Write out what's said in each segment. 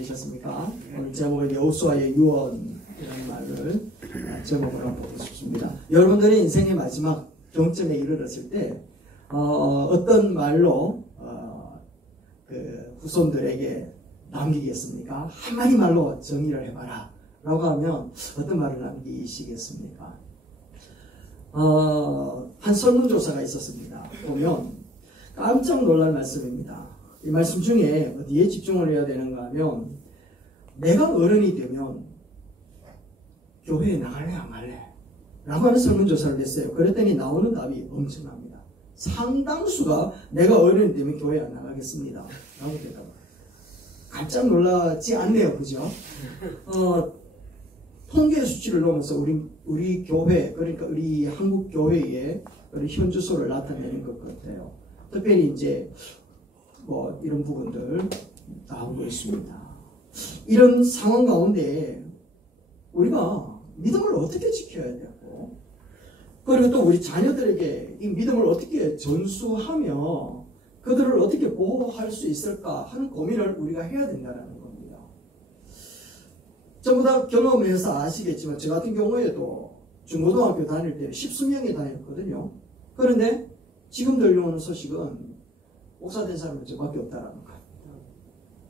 보내셨습니까? 오늘 제목은 여호수아의 유언이라는 말을 제목으로 보고 싶습니다. 여러분들의 인생의 마지막 경점에 이르렀을 때 어떤 말로 그 후손들에게 남기겠습니까? 한마디 말로 정의를 해봐라 라고 하면 어떤 말을 남기시겠습니까? 한 설문조사가 있었습니다. 보면 깜짝 놀랄 말씀입니다. 이 말씀 중에 어디에 집중을 해야 되는가 하면 내가 어른이 되면 교회에 나갈래 안 갈래? 라고 하는 설문조사를 했어요. 그랬더니 나오는 답이 엄청납니다. 상당수가 내가 어른이 되면 교회에 안 나가겠습니다 라고 대답합니다. 깜짝 놀라지 않네요. 그죠? 통계 수치를 놓으면서 우리 교회, 그러니까 우리 한국 교회의 현주소를 나타내는 것 같아요. 특별히 이제 이런 부분들 나오고 있습니다. 이런 상황 가운데 우리가 믿음을 어떻게 지켜야 되고, 그리고 또 우리 자녀들에게 이 믿음을 어떻게 전수하며 그들을 어떻게 보호할 수 있을까 하는 고민을 우리가 해야 된다는 겁니다. 전부 다 경험해서 아시겠지만 저 같은 경우에도 중고등학교 다닐 때 10수명이 다녔거든요. 그런데 지금 들려오는 소식은 목사 된 사람은 저밖에 없다라는 거예요.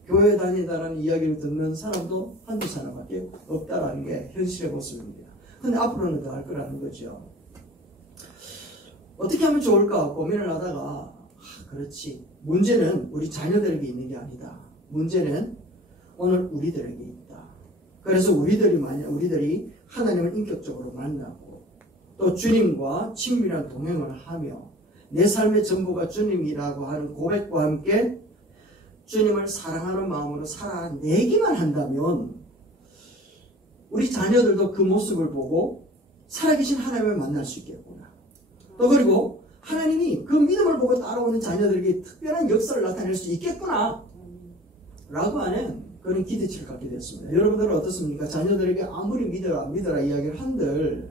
교회 다닌다는 이야기를 듣는 사람도 한두 사람밖에 없다라는 게 현실의 모습입니다. 근데 앞으로는 더 할 거라는 거죠. 어떻게 하면 좋을까 고민을 하다가 그렇지, 문제는 우리 자녀들에게 있는 게 아니다. 문제는 오늘 우리들에게 있다. 그래서 우리들이 하나님을 인격적으로 만나고 또 주님과 친밀한 동행을 하며 내 삶의 전부가 주님이라고 하는 고백과 함께 주님을 사랑하는 마음으로 살아내기만 한다면 우리 자녀들도 그 모습을 보고 살아계신 하나님을 만날 수 있겠구나. 또 그리고 하나님이 그 믿음을 보고 따라오는 자녀들에게 특별한 역사를 나타낼 수 있겠구나 라고 하는 그런 기대치를 갖게 됐습니다. 여러분들은 어떻습니까? 자녀들에게 아무리 믿어라 이야기를 한들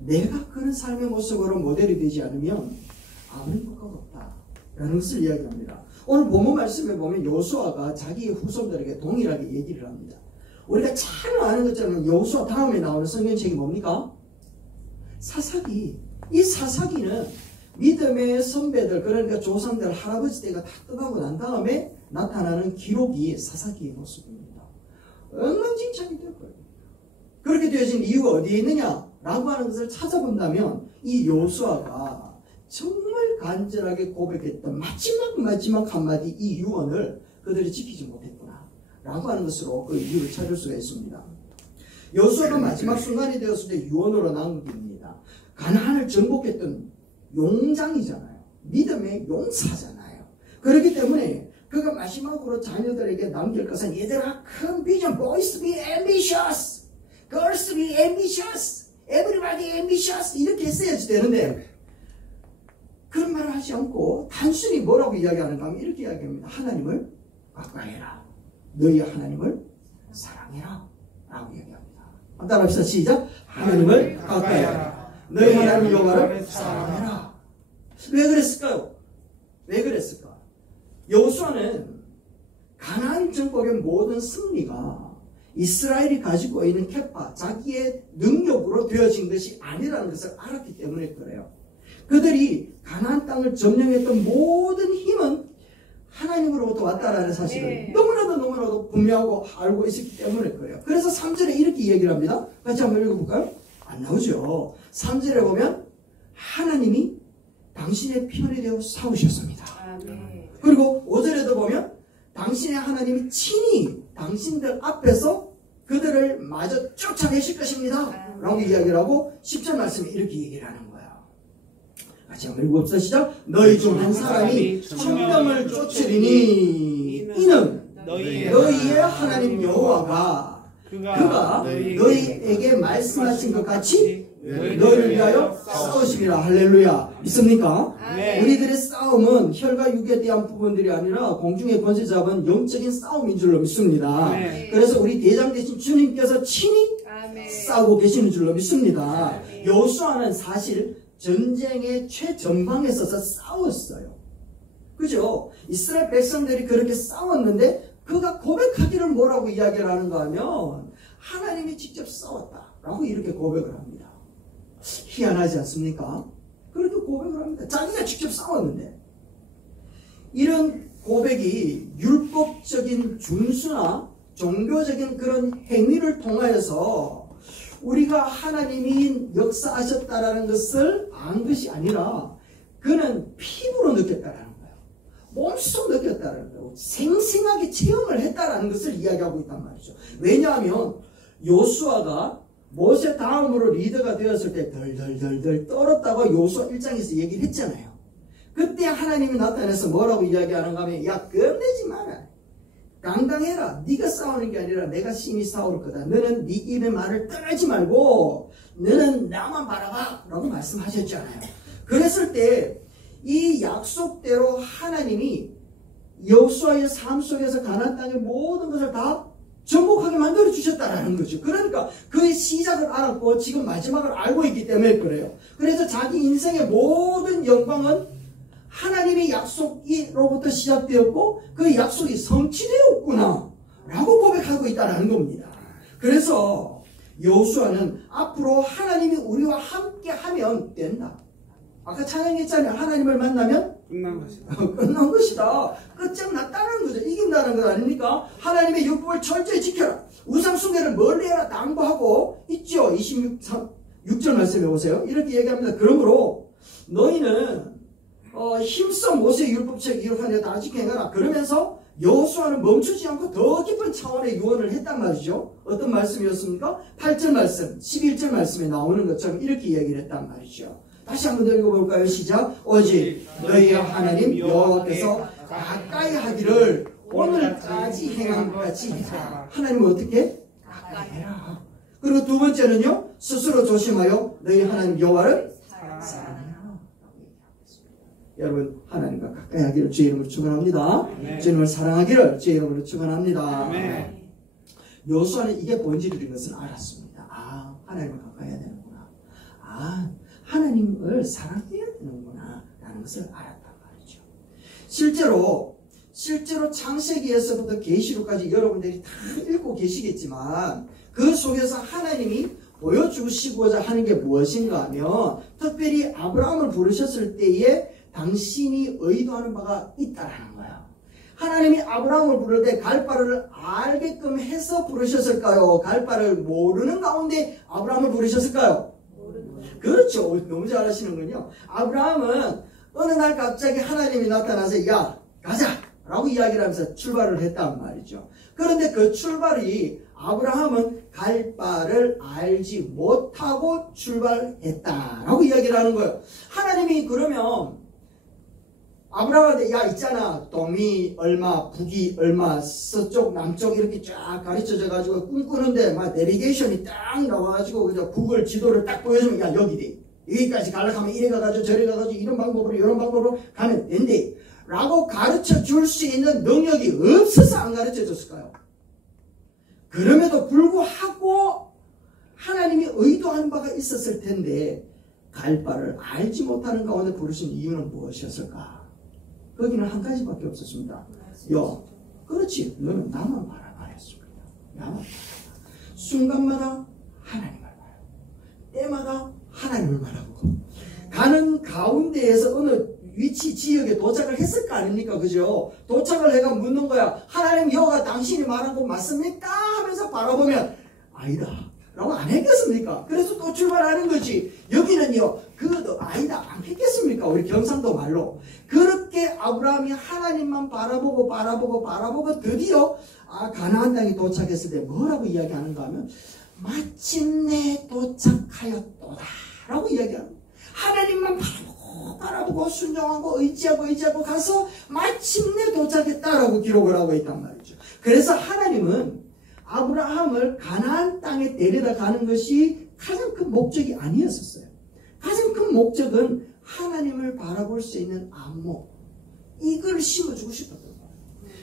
내가 그런 삶의 모습으로 모델이 되지 않으면 아무리 효과가 없다 라는 것을 이야기합니다. 오늘 본문 말씀에 보면 여호수아가 자기의 후손들에게 동일하게 얘기를 합니다. 우리가 잘 아는 것처럼 여호수아 다음에 나오는 성경책이 뭡니까? 사사기. 이 사사기는 믿음의 선배들, 그러니까 조상들, 할아버지 때가 다 떠나고 난 다음에 나타나는 기록이 사사기의 모습입니다. 엉망진창이 될 거예요. 그렇게 되어진 이유가 어디에 있느냐 라고 하는 것을 찾아본다면 이 여호수아가 정말 간절하게 고백했던 마지막 한마디 이 유언을 그들이 지키지 못했구나 라고 하는 것으로 그 이유를 찾을 수가 있습니다. 여호수아가 마지막 순간이 되었을 때 유언으로 남깁니다. 가나안을 정복했던 용장이잖아요. 믿음의 용사잖아요. 그렇기 때문에 그가 마지막으로 자녀들에게 남길 것은 얘들아, 큰 비전, boys be ambitious, girls be ambitious, everybody ambitious 이렇게 했어야지 되는데 그런 말을 하지 않고 단순히 뭐라고 이야기하는가 하면 이렇게 이야기합니다. 하나님을 가까이 해라. 너희 하나님을 사랑해라 라고 이야기합니다. 따라 합시다. 시작. 하나님을 가까이 해라. 너희 하나님 여호와를 사랑해라. 왜 그랬을까요? 왜 그랬을까? 여호수아는 가나안 정복의 모든 승리가 이스라엘이 가지고 있는 케파, 자기의 능력으로 되어진 것이 아니라는 것을 알았기 때문에 그래요. 그들이 가나안 땅을 점령했던 모든 힘은 하나님으로부터 왔다라는 사실을 너무나도 분명하고 알고 있었기 때문에 그래요. 그래서 3절에 이렇게 얘기를 합니다. 같이 한번 읽어볼까요? 안 나오죠. 3절에 보면 하나님이 당신의 편이 되어 싸우셨습니다. 그리고 5절에도 보면 당신의 하나님이 친히 당신들 앞에서 그들을 마저 쫓아내실 것입니다 라고 이야기를 하고 10절 말씀에 이렇게 얘기를 하는 거예요. 같이 한번 읽어봅시다. 시작. 너희 중 한 사람이 천명을 쫓으리니 이는 너희의 하나님 여호와가 그가 너희에게 말씀하신 것 같이 너희를 위하여 싸우시리라. 할렐루야. 믿습니까? 우리들의 싸움은 혈과 육에 대한 부분들이 아니라 공중의 권세 잡은 영적인 싸움인 줄로 믿습니다. 그래서 우리 대장 대신 주님께서 친히 싸우고 계시는 줄로 믿습니다. 여호수아는 사실 전쟁의 최전방에 서서 싸웠어요. 그죠? 이스라엘 백성들이 그렇게 싸웠는데 그가 고백하기를 그거를 뭐라고 이야기를 하는가 하면 하나님이 직접 싸웠다라고 이렇게 고백을 합니다. 희한하지 않습니까? 그렇게 고백을 합니다. 자기가 직접 싸웠는데. 이런 고백이 율법적인 준수나 종교적인 그런 행위를 통하여서 우리가 하나님이 역사하셨다라는 것을 안 것이 아니라 그는 피부로 느꼈다라는 거예요. 몸소 느꼈다라는 거예요. 생생하게 체험을 했다라는 것을 이야기하고 있단 말이죠. 왜냐하면 요수아가 모세 다음으로 리더가 되었을 때 덜덜덜덜 떨었다고 요수아 1장에서 얘기를 했잖아요. 그때 하나님이 나타나서 뭐라고 이야기하는가 하면 야 겁내지 마라. 당당해라. 네가 싸우는 게 아니라 내가 심히 싸울 거다. 너는 네 입의 말을 떠나지 말고 너는 나만 바라봐 라고 말씀하셨잖아요. 그랬을 때 이 약속대로 하나님이 여호수아의 삶 속에서 가나안 땅의 모든 것을 다 정복하게 만들어 주셨다라는 거죠. 그러니까 그의 시작을 알았고 지금 마지막을 알고 있기 때문에 그래요. 그래서 자기 인생의 모든 영광은 하나님의 약속으로부터 시작되었고 그 약속이 성취되었구나 라고 고백하고 있다는 겁니다. 그래서 여호수아는 앞으로 하나님이 우리와 함께 하면 된다. 아까 찬양했잖아요. 하나님을 만나면 끝난 것이다. 끝난 것이다. 끝장났다는 거죠. 이긴다는 것 아닙니까? 하나님의 율법을 철저히 지켜라. 우상숭배를 멀리 해라. 당부하고 있죠. 26절 말씀해 보세요. 이렇게 얘기합니다. 그러므로 너희는 힘써 모세의 율법책 기록한 다 지켜 행하라. 그러면서 여호수아는 멈추지 않고 더 깊은 차원의 유언을 했단 말이죠. 어떤 말씀이었습니까? 8절 말씀, 11절 말씀에 나오는 것처럼 이렇게 얘기를 했단 말이죠. 다시 한번 읽어볼까요? 시작. 오직 너희의 하나님 여호와께서 가까이 하기를 오늘까지 행한 것 같이 해라. 하나님은 어떻게? 가까이 해라. 그리고 두 번째는요. 스스로 조심하여 너희 하나님 여호와를 사랑하라. 여러분 하나님과 가까이 하기를 주의 이름으로 축원합니다. 주님을 사랑하기를 주의 이름으로 축원합니다. 여호수아는 이게 본질인 것을 알았습니다. 아, 하나님을 가까이 해야 되는구나. 아, 하나님을 사랑해야 되는구나 라는 것을 알았단 말이죠. 실제로 창세기에서부터 계시록까지 여러분들이 다 읽고 계시겠지만 그 속에서 하나님이 보여주시고자 하는 게 무엇인가 하면 특별히 아브라함을 부르셨을 때에 당신이 의도하는 바가 있다라는 거예요. 하나님이 아브라함을 부를 때 갈 바를 알게끔 해서 부르셨을까요? 갈 바를 모르는 가운데 아브라함을 부르셨을까요? 그렇죠. 너무 잘 아시는군요. 아브라함은 어느 날 갑자기 하나님이 나타나서 야 가자 라고 이야기를 하면서 출발을 했단 말이죠. 그런데 그 출발이 아브라함은 갈 바를 알지 못하고 출발했다라고 이야기를 하는 거예요. 하나님이 그러면 아브라함한테 야 있잖아 동이 얼마 북이 얼마 서쪽 남쪽 이렇게 쫙 가르쳐져 가지고 꿈꾸는데 막 내비게이션이 딱 나와가지고 그냥 구글 지도를 딱 보여주면 야 여기대 여기까지 가려고 하면 이래 가가지고 저래 가가지고 이런 방법으로 가면 된대 라고 가르쳐 줄 수 있는 능력이 없어서 안 가르쳐 줬을까요? 그럼에도 불구하고 하나님이 의도하는 바가 있었을 텐데 갈 바를 알지 못하는 가운데 부르신 이유는 무엇이었을까? 거기는 한 가지밖에 없었습니다. 그렇지. 너는 나만 바라봐 했습니다. 나만 바라봐. 순간마다 하나님을 바라보고 때마다 하나님을 바라보고 가는 가운데에서 어느 위치 지역에 도착을 했을 거 아닙니까? 그죠? 도착을 해가 묻는 거야. 하나님 여호와 당신이 말한 거 맞습니까? 하면서 바라보면 아니다 라고 안 했겠습니까? 그래서 또 출발하는 거지. 여기는요 그것도 아니다 안 했겠습니까? 우리 경상도 말로 그렇게 아브라함이 하나님만 바라보고 드디어 가나안 땅에 도착했을 때 뭐라고 이야기하는가 하면 마침내 도착하였도다 라고 이야기합니다. 하나님만 바라보고 순종하고 의지하고 가서 마침내 도착했다라고 기록을 하고 있단 말이죠. 그래서 하나님은 아브라함을 가나안 땅에 데려다 가는 것이 가장 큰 목적이 아니었었어요. 가장 큰 목적은 하나님을 바라볼 수 있는 안목, 이걸 심어주고 싶었던 거예요.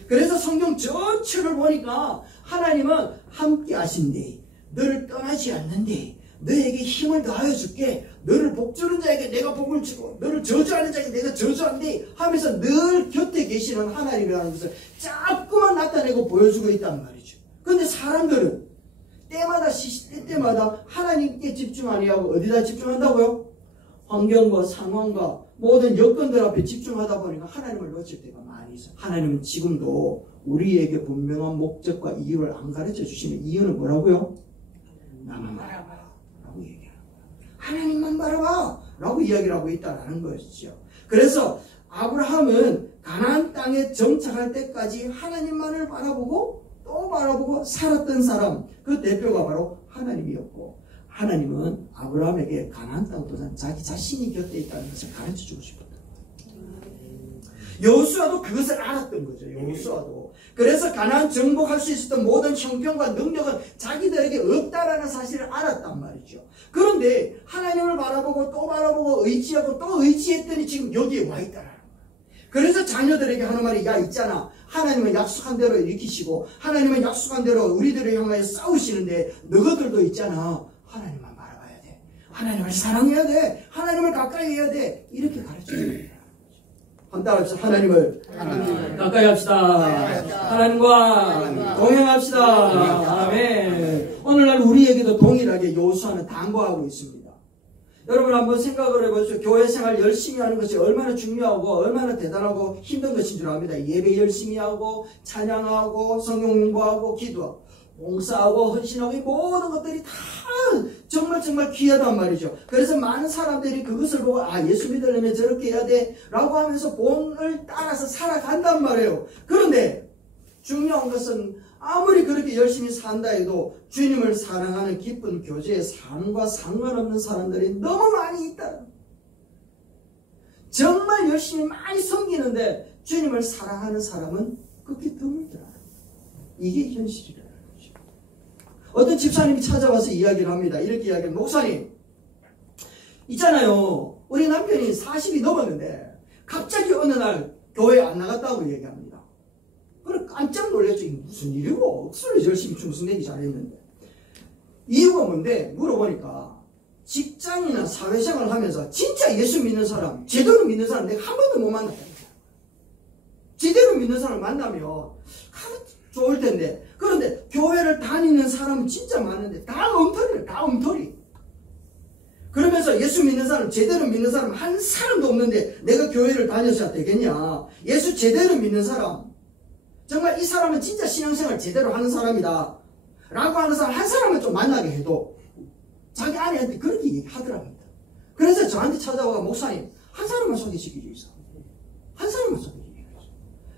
그래서 성경 전체를 보니까 하나님은 함께 하신대, 너를 떠나지 않는데, 너에게 힘을 더하여 줄게, 너를 복주는 자에게 내가 복을 주고 너를 저주하는 자에게 내가 저주한대 하면서 늘 곁에 계시는 하나님이라는 것을 자꾸만 나타내고 보여주고 있단 말이죠. 근데 사람들은 때마다 하나님께 집중 아니하고 어디다 집중한다고요? 환경과 상황과 모든 여건들 앞에 집중하다 보니까 하나님을 놓칠 때가 많이 있어요. 하나님은 지금도 우리에게 분명한 목적과 이유를 안 가르쳐 주시는 이유는 뭐라고요? 나만 바라봐 라고 얘기하는 거예요. 하나님만 바라봐 라고 이야기를 하고 있다는 것이죠. 그래서 아브라함은 가나안 땅에 정착할 때까지 하나님만을 바라보고 또 바라보고 살았던 사람, 그 대표가 바로 하나님이었고, 하나님은 아브라함에게 가나안 땅보다는 자기 자신이 곁에 있다는 것을 가르쳐주고 싶었던 거예요. 여호수아도 그것을 알았던 거죠. 여호수아도. 그래서 가나안 정복할 수 있었던 모든 형편과 능력은 자기들에게 없다라는 사실을 알았단 말이죠. 그런데 하나님을 바라보고 또 바라보고 의지하고 또 의지했더니 지금 여기에 와 있다라는 거예요. 그래서 자녀들에게 하는 말이, 야 있잖아, 하나님은 약속한 대로 일으키시고 하나님은 약속한 대로 우리들을 향하여 싸우시는데 너희들도 있잖아, 하나님만 바라봐야 돼, 하나님을 사랑해야 돼, 하나님을 가까이 해야 돼, 이렇게 가르쳐줍니다. 한따라 합시다. 하나님을 가까이 합시다. 하나님과 동행합시다. 아멘. 오늘날 우리에게도 동일하게 여호수아는 당부하고 있습니다. 여러분 한번 생각을 해보십시오. 교회 생활 열심히 하는 것이 얼마나 중요하고 얼마나 대단하고 힘든 것인 줄 압니다. 예배 열심히 하고 찬양하고 성경 공부하고 기도하고 봉사하고 헌신하고 이 모든 것들이 다 정말 귀하단 말이죠. 그래서 많은 사람들이 그것을 보고 예수 믿으려면 저렇게 해야 돼 라고 하면서 본을 따라서 살아간단 말이에요. 그런데 중요한 것은 아무리 그렇게 열심히 산다 해도 주님을 사랑하는 기쁜 교제의 삶과 상관없는 사람들이 너무 많이 있다. 정말 열심히 많이 섬기는데 주님을 사랑하는 사람은 극히 드물더라. 이게 현실이라는 거죠. 어떤 집사님이 찾아와서 이야기를 합니다. 이렇게 이야기합니다. 목사님, 있잖아요, 우리 남편이 40이 넘었는데 갑자기 어느 날 교회 안 나갔다고 얘기합니다. 그래 깜짝 놀랐죠. 무슨 일이고? 억수로 열심히 충성되기 잘했는데. 이유가 뭔데? 물어보니까 직장이나 사회생활을 하면서 진짜 예수 믿는 사람, 제대로 믿는 사람 내가 한 번도 못 만났다. 제대로 믿는 사람을 만나면 좋을 텐데, 그런데 교회를 다니는 사람은 진짜 많은데 다 엉터리래. 다 엉터리. 그러면서 예수 믿는 사람, 제대로 믿는 사람 한 사람도 없는데 내가 교회를 다녀서야 되겠냐? 예수 제대로 믿는 사람, 정말 이 사람은 진짜 신앙생활 제대로 하는 사람이다 라고 하는 사람 한 사람은 좀 만나게 해도 자기 아내한테 그렇게 얘기하더랍니다. 그래서 저한테 찾아와, 목사님 한 사람만 소개시켜주세요. 한 사람만 소개시켜주세요.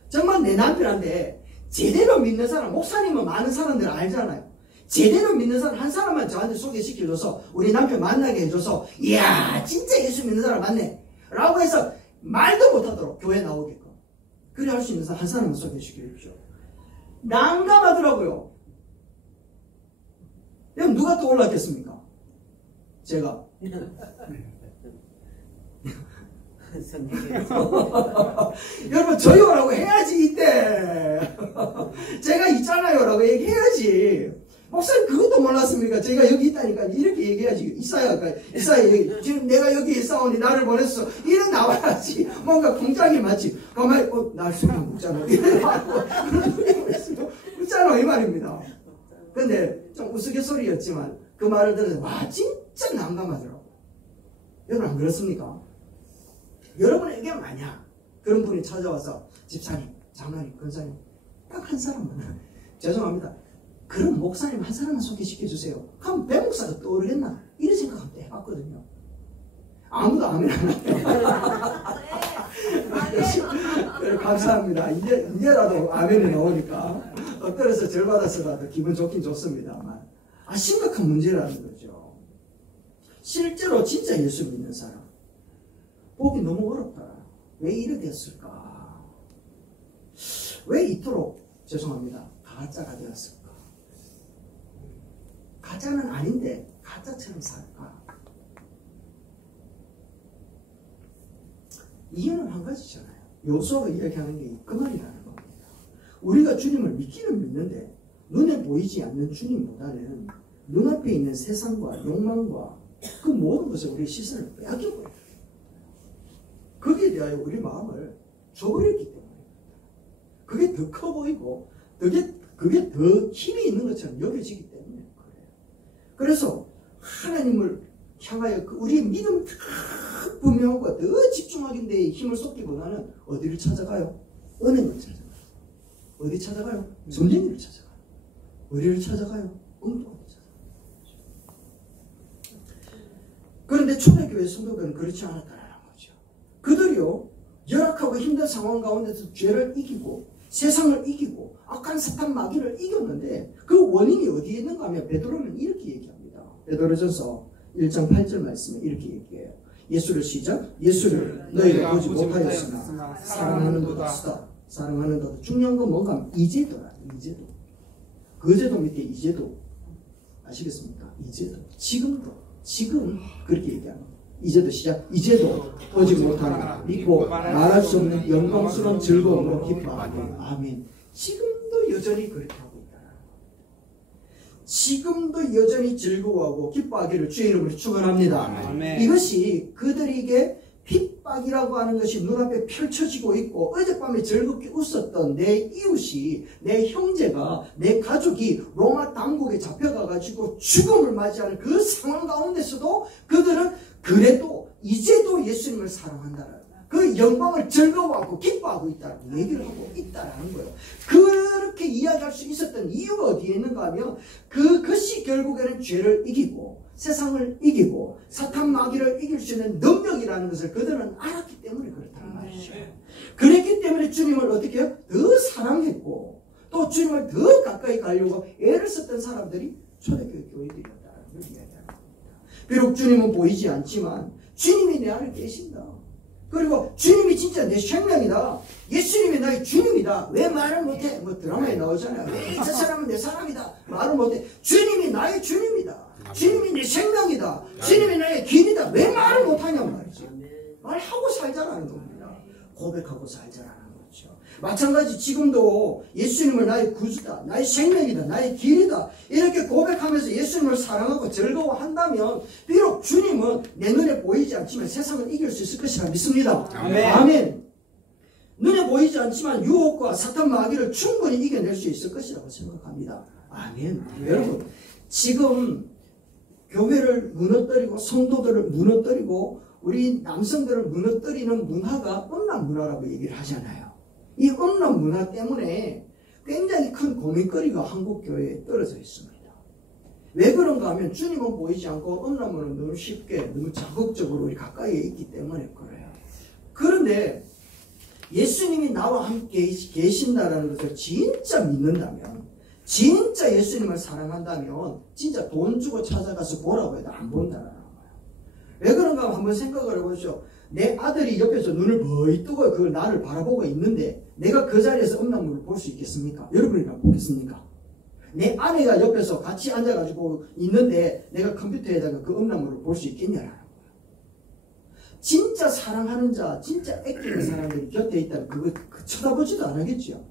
정말 내 남편한테 제대로 믿는 사람, 목사님은 많은 사람들 알잖아요. 제대로 믿는 사람 한 사람만 저한테 소개시켜줘서 우리 남편 만나게 해줘서 이야 진짜 예수 믿는 사람 맞네 라고 해서 말도 못하도록 교회 나오게끔 그래 할 수 있는 사람 한 사람만 소개시켜주십시오. 난감하더라고요. 그럼 누가 또 올랐겠습니까? 제가. 여러분 저요 라고 해야지. 이때 제가 있잖아요 라고 얘기해야지. 목사님 그것도 몰랐습니까? 제가 여기 있다니까 이렇게 얘기해야지. 이사야 지금 내가 여기 있사오니 나를 보냈어 이런 나와야지. 뭔가 공장이 맞지. 가만히 날 수만 묻잖아 묻잖아 이 말입니다. 근데 좀 우스갯소리였지만 그 말을 들어서 와 진짜 난감하더라고. 여러분 안 그렇습니까? 여러분에게 만약 그런 분이 찾아와서 집사님, 장로님, 권사님 딱 한 사람만 죄송합니다. 그럼 목사님 한 사람만 소개시켜주세요. 그럼 배 목사가 떠오르겠나? 이런 생각 한번 해봤거든요. 아무도 아멘 안 해요. 감사합니다. 이제라도 아멘이 나오니까 엎드려서 절 받아서라도 기분 좋긴 좋습니다만 심각한 문제라는 거죠. 실제로 진짜 예수 믿는 사람 보기 너무 어렵다. 왜 이렇게 했을까? 왜 이토록 죄송합니다. 가짜가 되었을까? 가짜는 아닌데 가짜처럼 살까? 이유는 한 가지잖아요. 여호수아가 이야기하는 게 그 말이라는 겁니다. 우리가 주님을 믿기는 믿는데 눈에 보이지 않는 주님보다는 눈앞에 있는 세상과 욕망과 그 모든 것에 우리의 시선을 빼앗겨버려요. 거기에 대하여 우리 마음을 줘버렸기 때문에 그게 더 커 보이고 그게 그게 더 힘이 있는 것처럼 여겨지기 때문에 그래요. 그래서 하나님을 향하여 우리의 믿음을 더 분명하고 더 집중하기 데 힘을 쏟기보다는 어디를 찾아가요? 은행을 찾아가요. 어디 찾아가요? 점쟁이를 찾아가요. 어디를 찾아가요? 엉뚱하게 찾아가요. 그런데 초대교회 성도들은 그렇지 않았다는 거죠. 그들이요, 열악하고 힘든 상황 가운데서 죄를 이기고 세상을 이기고 악한 사탄 마귀를 이겼는데 그 원인이 어디에 있는가 하면 베드로는 이렇게 얘기합니다. 베드로전서 1장 8절 말씀에 이렇게 얘기해요. 예수를 시작. 예수를 너희가 보지 못하였으나 사랑하는 도다 쓰다. 사랑하는 도다. 중요한 건 뭔가 하면 이제도라. 이제도. 거제도 밑에 이제도. 아시겠습니까? 이제도. 지금도. 지금 그렇게 얘기합니다. 이제도 시작. 이제도 보지 못하나 믿고 말할 수 없는 영광스러운 즐거움으로 기뻐하고. 아멘. 지금도 여전히 그렇게 하고 있다. 지금도 여전히 즐거워하고 기뻐하기를 주의 이름으로 축원합니다. 아멘. 이것이 그들에게 핍박이라고 하는 것이 눈앞에 펼쳐지고 있고 어젯밤에 즐겁게 웃었던 내 이웃이 내 형제가 내 가족이 로마 당국에 잡혀가가지고 죽음을 맞이하는 그 상황 가운데서도 그들은 그래도 이제도 예수님을 사랑한다라는 그 영광을 즐거워하고 기뻐하고 있다는 얘기를 하고 있다라는 거예요. 그렇게 이야기할 수 있었던 이유가 어디에 있는가 하면 그것이 결국에는 죄를 이기고 세상을 이기고 사탄 마귀를 이길 수 있는 능력이라는 것을 그들은 알았기 때문에 그렇다는 말이죠. 그랬기 때문에 주님을 어떻게 해요? 더 사랑했고 또 주님을 더 가까이 가려고 애를 썼던 사람들이 초대교회 교회들이었다는 걸 이야기하는 겁니다. 비록 주님은 보이지 않지만 주님이 내 안에 계신다. 그리고 주님이 진짜 내 생명이다. 예수님이 나의 주님이다. 왜 말을 못해? 뭐 드라마에 나오잖아요. 왜 저 사람은 내 사람이다. 말을 못해. 주님이 나의 주님이다. 주님이 내 생명이다. 주님이 나의 길이다. 왜 말을 못하냔 말이죠. 말하고 살자라는 겁니다. 고백하고 살자라는 거죠. 마찬가지 지금도 예수님을 나의 구주다. 나의 생명이다. 나의 길이다. 이렇게 고백하면서 예수님을 사랑하고 즐거워한다면 비록 주님은 내 눈에 보이지 않지만 세상을 이길 수 있을 것이라 믿습니다. 아멘. 아멘. 눈에 보이지 않지만 유혹과 사탄 마귀를 충분히 이겨낼 수 있을 것이라고 생각합니다. 아멘. 여러분 지금 교회를 무너뜨리고 성도들을 무너뜨리고 우리 남성들을 무너뜨리는 문화가 음란 문화라고 얘기를 하잖아요. 이 음란 문화 때문에 굉장히 큰 고민거리가 한국 교회에 떨어져 있습니다. 왜 그런가 하면 주님은 보이지 않고 음란 문화는 너무 쉽게 너무 자극적으로 우리 가까이에 있기 때문에 그래요. 그런데 예수님이 나와 함께 계신다는 것을 진짜 믿는다면 진짜 예수님을 사랑한다면 진짜 돈 주고 찾아가서 보라고 해도 안 본다는 거예요. 왜 그런가 하면 한번 생각을 해보시죠. 내 아들이 옆에서 눈을 버이 뜨고 그 나를 바라보고 있는데 내가 그 자리에서 음란물을 볼 수 있겠습니까? 여러분이나 보겠습니까? 내 아내가 옆에서 같이 앉아가지고 있는데 내가 컴퓨터에다가 그 음란물을 볼 수 있겠냐라는 거예요. 진짜 사랑하는 자, 진짜 애끼는 사람들이 곁에 있다면 그거 쳐다보지도 않겠죠.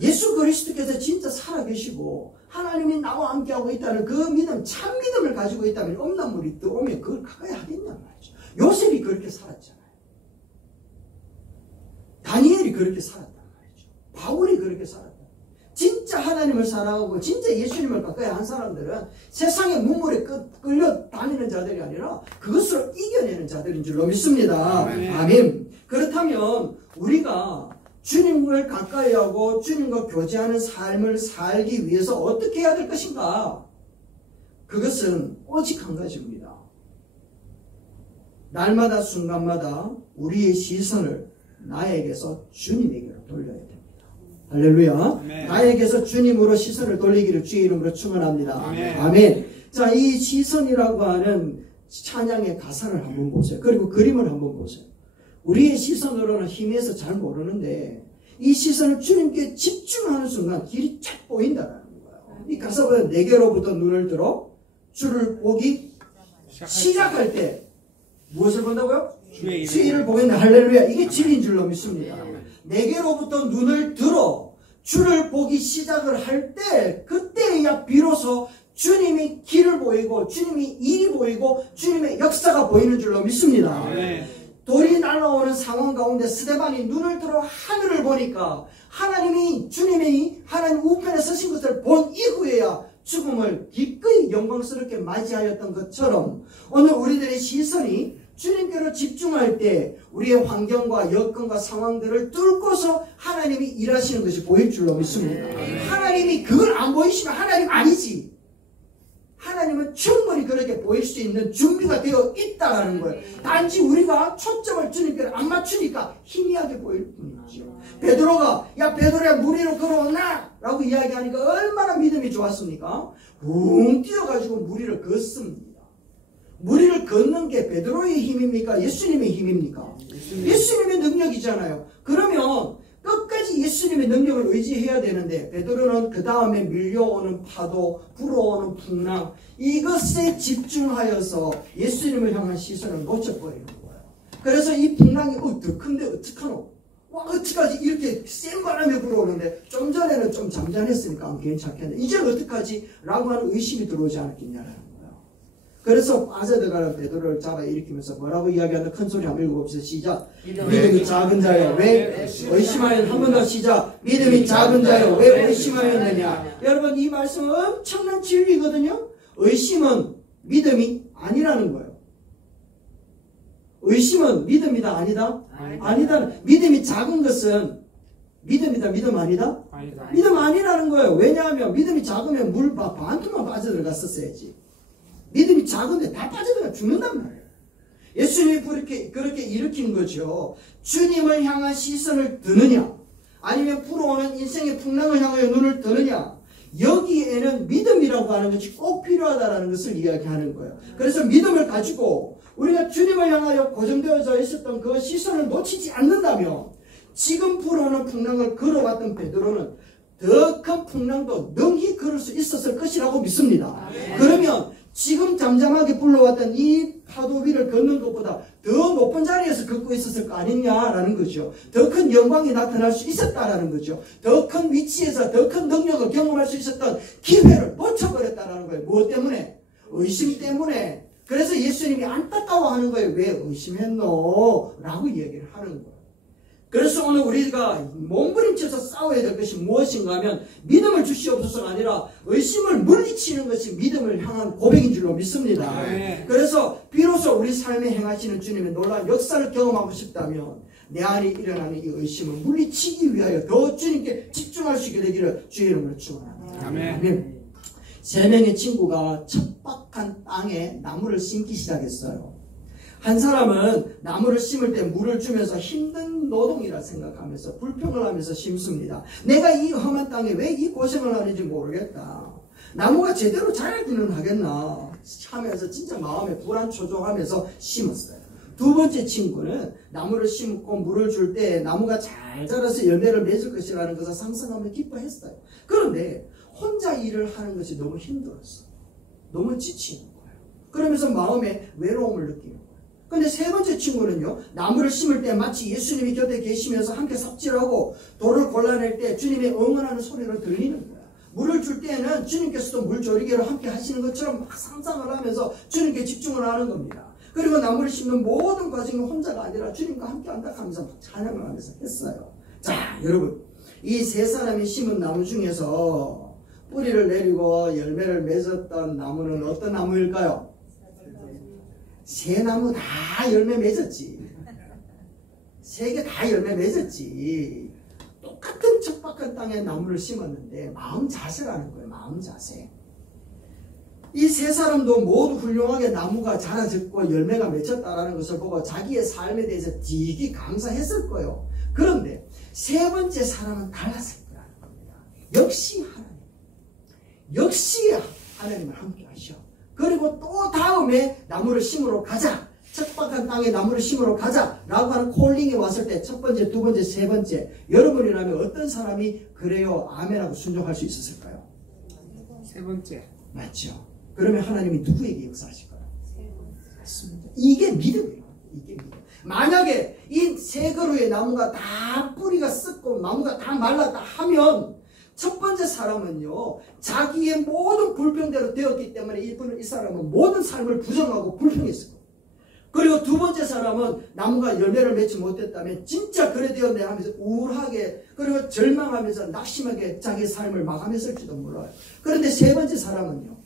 예수 그리스도께서 진짜 살아계시고 하나님이 나와 함께하고 있다는 그 믿음, 참 믿음을 가지고 있다면 음란물이 들어오면 그걸 가까이 하겠냔 말이죠. 요셉이 그렇게 살았잖아요. 다니엘이 그렇게 살았단 말이죠. 바울이 그렇게 살았다. 진짜 하나님을 사랑하고 진짜 예수님을 가까이 한 사람들은 세상의 문물에 끌려 다니는 자들이 아니라 그것으로 이겨내는 자들인 줄로 믿습니다. 아멘. 아멘. 그렇다면 우리가 주님을 가까이 하고 주님과 교제하는 삶을 살기 위해서 어떻게 해야 될 것인가? 그것은 오직 한 가지입니다. 날마다 순간마다 우리의 시선을 나에게서 주님에게로 돌려야 됩니다. 할렐루야. 아멘. 나에게서 주님으로 시선을 돌리기를 주의 이름으로 축원합니다. 아멘. 아멘. 자, 이 시선이라고 하는 찬양의 가사를 한번 보세요. 그리고 그림을 한번 보세요. 우리의 시선으로는 희미해서 잘 모르는데 이 시선을 주님께 집중하는 순간 길이 쫙 보인다는 거예요. 이 가사 보면 내게로부터 눈을 들어 주를 보기 시작할 때 무엇을 본다고요? 주의 이를 보겠네. 할렐루야. 이게 진리인 줄로 믿습니다. 내게로부터 눈을 들어 주를 보기 시작을 할 때 그때야 비로소 주님이 길을 보이고 주님이 일이 보이고 주님의 역사가 보이는 줄로 믿습니다. 돌이 날아오는 상황 가운데 스데반이 눈을 들어 하늘을 보니까 하나님이 주님이 하나님 우편에 서신 것을 본 이후에야 죽음을 기꺼이 영광스럽게 맞이하였던 것처럼 오늘 우리들의 시선이 주님께로 집중할 때 우리의 환경과 여건과 상황들을 뚫고서 하나님이 일하시는 것이 보일 줄로 믿습니다. 하나님이 그걸 안 보이시면 하나님 아니지. 하나님은 충분히 그렇게 보일 수 있는 준비가 되어 있다는 거예요. 단지 우리가 초점을 주님께로 안 맞추니까 희미하게 보일 뿐이죠. 베드로가 야 베드로야 물 위로 걸어오나? 라고 이야기하니까 얼마나 믿음이 좋았습니까? 붕 뛰어가지고 물 위를 걷습니다. 물 위를 걷는 게 베드로의 힘입니까? 예수님의 힘입니까? 예수님의 능력이잖아요. 그러면 끝까지 예수님의 능력을 의지해야 되는데 베드로는 그 다음에 밀려오는 파도, 불어오는 풍랑 이것에 집중하여서 예수님을 향한 시선을 놓쳐버리는 거예요. 그래서 이 풍랑이 더 큰데 어떡하노? 와 어떡하지? 이렇게 센 바람이 불어오는데 좀 전에는 좀 잠잠했으니까 괜찮겠네. 이제는 어떡하지? 라고 하는 의심이 들어오지 않았겠냐라는 거예요. 그래서 빠져들어가는 베드로를 잡아 일으키면서 뭐라고 이야기하는 큰 소리 한번 읽어봅시다. 시작. 믿음이 작은 자여 왜 의심하였느냐. 한 번 더 시작. 믿음이 작은 자여 왜 의심하였느냐. 여러분 이 말씀은 엄청난 진리거든요. 의심은 믿음이 아니라는 거예요. 의심은 믿음이다 아니다? 아니다. 믿음이 작은 것은 믿음이다 믿음 아니다? 아니다. 믿음 아니라는 거예요. 왜냐하면 믿음이 작으면 물 반투만 빠져들어갔었어야지. 믿음이 작은데 다 빠져들어가 죽는단 말이에요. 예수님이 그렇게 일으킨 거죠. 주님을 향한 시선을 드느냐 아니면 불어오는 인생의 풍랑을 향하여 눈을 드느냐, 여기에는 믿음이라고 하는 것이 꼭 필요하다는 것을 이야기하는 거예요. 그래서 믿음을 가지고 우리가 주님을 향하여 고정되어져 있었던 그 시선을 놓치지 않는다면 지금 불어오는 풍랑을 걸어왔던 베드로는 더 큰 풍랑도 능히 걸을 수 있었을 것이라고 믿습니다. 그러면 지금 잠잠하게 불러왔던 이 파도 위를 걷는 것보다 더 높은 자리에서 걷고 있었을 거 아니냐라는 거죠. 더 큰 영광이 나타날 수 있었다라는 거죠. 더 큰 위치에서 더 큰 능력을 경험할 수 있었던 기회를 놓쳐버렸다라는 거예요. 무엇 때문에? 의심 때문에. 그래서 예수님이 안타까워하는 거예요. 왜 의심했노? 라고 얘기를 하는 거예요. 그래서 오늘 우리가 몸부림쳐서 싸워야 될 것이 무엇인가 하면 믿음을 주시옵소서가 아니라 의심을 물리치는 것이 믿음을 향한 고백인 줄로 믿습니다. 그래서 비로소 우리 삶에 행하시는 주님의 놀라운 역사를 경험하고 싶다면 내 안에 일어나는 이 의심을 물리치기 위하여 더 주님께 집중할 수 있게 되기를 주의 이름으로 축원합니다. 아멘. 3명의 친구가 척박한 땅에 나무를 심기 시작했어요. 한 사람은 나무를 심을 때 물을 주면서 힘든 노동이라 생각하면서 불평을 하면서 심습니다. 내가 이 험한 땅에 왜 이 고생을 하는지 모르겠다. 나무가 제대로 자라기는 하겠나 하면서 진짜 마음에 불안초조하면서 심었어요. 두 번째 친구는 나무를 심고 물을 줄 때 나무가 잘 자라서 열매를 맺을 것이라는 것을 상상하며 기뻐했어요. 그런데 혼자 일을 하는 것이 너무 힘들었어요. 너무 지치는 거예요. 그러면서 마음에 외로움을 느끼는 거예요. 근데 세 번째 친구는요, 나무를 심을 때 마치 예수님이 곁에 계시면서 함께 삽질하고 돌을 골라낼 때 주님의 응원하는 소리를 들리는 거야. 물을 줄 때는 주님께서도 물조리개로 함께 하시는 것처럼 막 상상을 하면서 주님께 집중을 하는 겁니다. 그리고 나무를 심는 모든 과정이 혼자가 아니라 주님과 함께 한다 하면서 막 찬양을 하면서 했어요. 자, 여러분, 이 세 사람이 심은 나무 중에서 뿌리를 내리고 열매를 맺었던 나무는 어떤 나무일까요? 세 나무 다 열매 맺었지. 세 개 다 열매 맺었지. 똑같은 척박한 땅에 나무를 심었는데 마음 자세라는 거예요. 마음 자세. 이 세 사람도 모두 훌륭하게 나무가 자라졌고 열매가 맺혔다라는 것을 보고 자기의 삶에 대해서 되게 감사했을 거예요. 그런데 세 번째 사람은 달랐을 거라는 겁니다. 역시 하나님. 역시 하나님을 함께 하셔. 그리고 또 다음에 나무를 심으러 가자. 척박한 땅에 나무를 심으러 가자. 라고 하는 콜링이 왔을 때 첫 번째, 두 번째, 세 번째. 여러분이라면 어떤 사람이 그래요, 아멘하고 순종할 수 있었을까요? 세 번째. 맞죠. 그러면 하나님이 누구에게 역사하실까요? 맞습니다. 이게 믿음이에요. 이게 믿음. 만약에 이 세 그루의 나무가 다 뿌리가 썩고 나무가 다 말랐다 하면 첫 번째 사람은요, 자기의 모든 불평대로 되었기 때문에 이 사람은 모든 삶을 부정하고 불평했을 거예요. 그리고 두 번째 사람은 나무가 열매를 맺지 못했다면 진짜 그래 되었네 하면서 우울하게 그리고 절망하면서 낙심하게 자기 삶을 마감했을지도 몰라요. 그런데 세 번째 사람은요.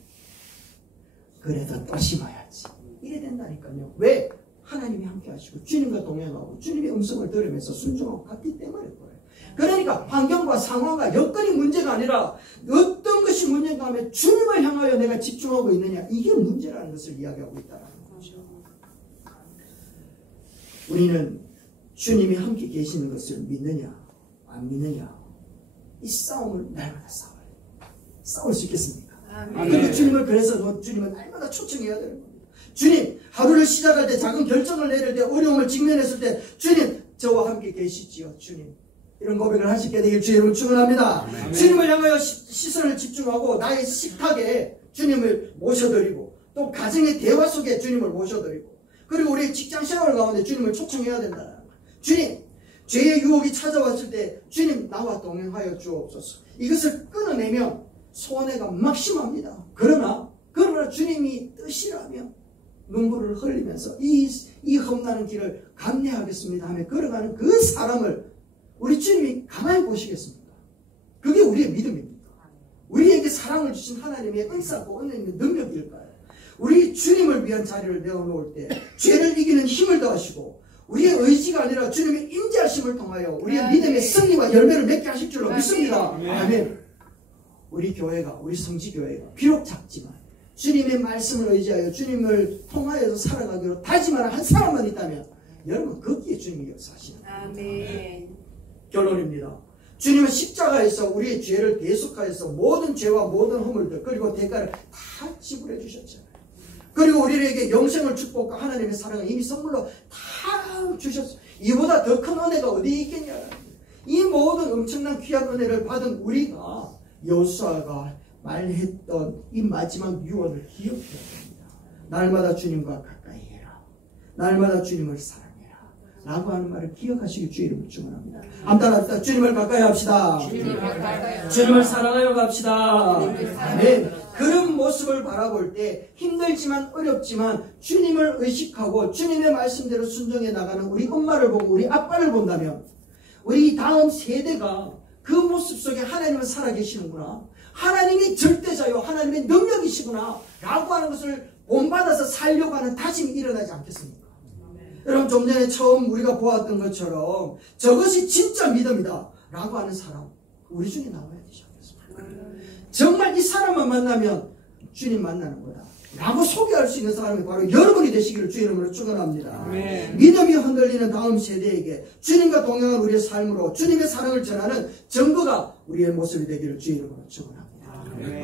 그래도 또 심어야지. 이래 된다니까요. 왜? 하나님이 함께 하시고 주님과 동행하고 주님의 음성을 들으면서 순종하고 갔기 때문에 그래요. 그러니까 환경과 상황과 여건이 문제가 아니라 어떤 것이 문제인가 하면 주님을 향하여 내가 집중하고 있느냐 이게 문제라는 것을 이야기하고 있다는 거죠. 우리는 주님이 함께 계시는 것을 믿느냐 안 믿느냐 이 싸움을 날마다 싸워요. 싸울 수 있겠습니까? 그리고 주님을 그래서 주님은 날마다 초청해야 되는 겁니다. 주님 하루를 시작할 때 작은 결정을 내릴 때 어려움을 직면했을 때 주님 저와 함께 계시지요. 주님 이런 고백을 하시게 되길 주의 이름으로 축원합니다. 주님을 향하여 시선을 집중하고 나의 식탁에 주님을 모셔드리고 또 가정의 대화 속에 주님을 모셔드리고 그리고 우리 직장 생활 가운데 주님을 초청해야 된다. 주님 죄의 유혹이 찾아왔을 때 주님 나와 동행하여 주옵소서. 이것을 끊어내면 소원해가 막심합니다. 그러나 주님이 뜻이라면 눈물을 흘리면서 이 험난한 길을 감내하겠습니다 하며 걸어가는 그 사람을 우리 주님이 가만히 보시겠습니까? 그게 우리의 믿음입니다. 우리에게 사랑을 주신 하나님의 은사고 은혜의 능력일까요? 우리 주님을 위한 자리를 내어놓을 때 죄를 이기는 힘을 더하시고 우리의 의지가 아니라 주님의 임재하심을 통하여 우리의 믿음의 승리와 열매를 맺게 하실 줄로 믿습니다. 아멘. 우리 교회가 우리 성지교회가 비록 작지만 주님의 말씀을 의지하여 주님을 통하여서 살아가기로 다짐하는 한 사람만 있다면 여러분 거기에 주님이 역사하시는 아멘. 결론입니다. 주님은 십자가에서 우리의 죄를 대속하여서 모든 죄와 모든 허물들 그리고 대가를 다 지불해 주셨잖아요. 그리고 우리에게 영생을 축복과 하나님의 사랑을 이미 선물로 다 주셨어요. 이보다 더 큰 은혜가 어디 있겠냐. 이 모든 엄청난 귀한 은혜를 받은 우리가 여호수아가 말했던 이 마지막 유언을 기억해야 됩니다. 날마다 주님과 가까이 해라. 날마다 주님을 사랑해라. 라고 하는 말을 기억하시기 주의 이름으로 축원합니다. 함따라 주님을 가까이 합시다. 주님을 사랑하여 갑시다. 네. 그런 모습을 바라볼 때 힘들지만 어렵지만 주님을 의식하고 주님의 말씀대로 순종해 나가는 우리 엄마를 보고 우리 아빠를 본다면 우리 다음 세대가 그 모습 속에 하나님은 살아계시는구나. 하나님이 절대자요. 하나님의 능력이시구나. 라고 하는 것을 본받아서 살려고 하는 다짐이 일어나지 않겠습니까? 여러분 좀 전에 처음 우리가 보았던 것처럼 저것이 진짜 믿음이다. 라고 하는 사람 우리 중에 나와야 되지 않겠습니까? 정말 이 사람만 만나면 주님 만나는 거다. 라고 소개할 수 있는 사람이 바로 여러분이 되시기를 주의 이름으로 축원합니다. 믿음이 흔들리는 다음 세대에게 주님과 동행한 우리의 삶으로 주님의 사랑을 전하는 증거가 우리의 모습이 되기를 주의 이름으로 축원합니다. 아멘.